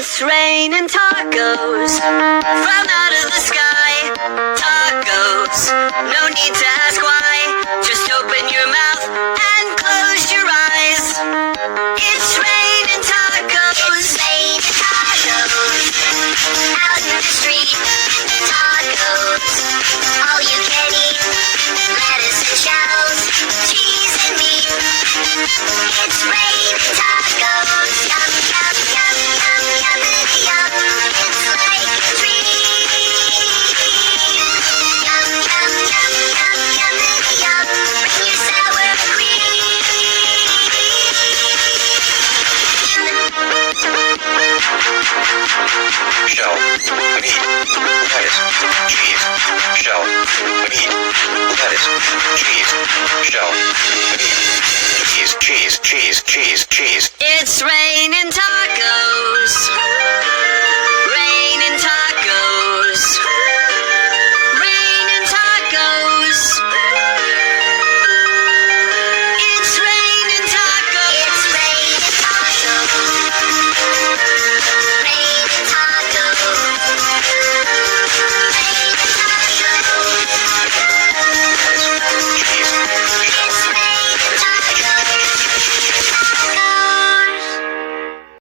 It's raining tacos from out of the sky. Tacos, no need to ask why. Just open your mouth and close your eyes. It's raining tacos. It's raining tacos out in the street. Tacos, all you can eat. Lettuce and shells, cheese and meat. It's raining tacos. Yum, yum, yum, yum, yummity yum. It's like a dream. Yum, yum, yum, yum, yummity yum. Bring your sour Shell, meat, lettuce, cheese, shell, meat, lettuce, cheese, shell, meat, cheese. It's raining tacos.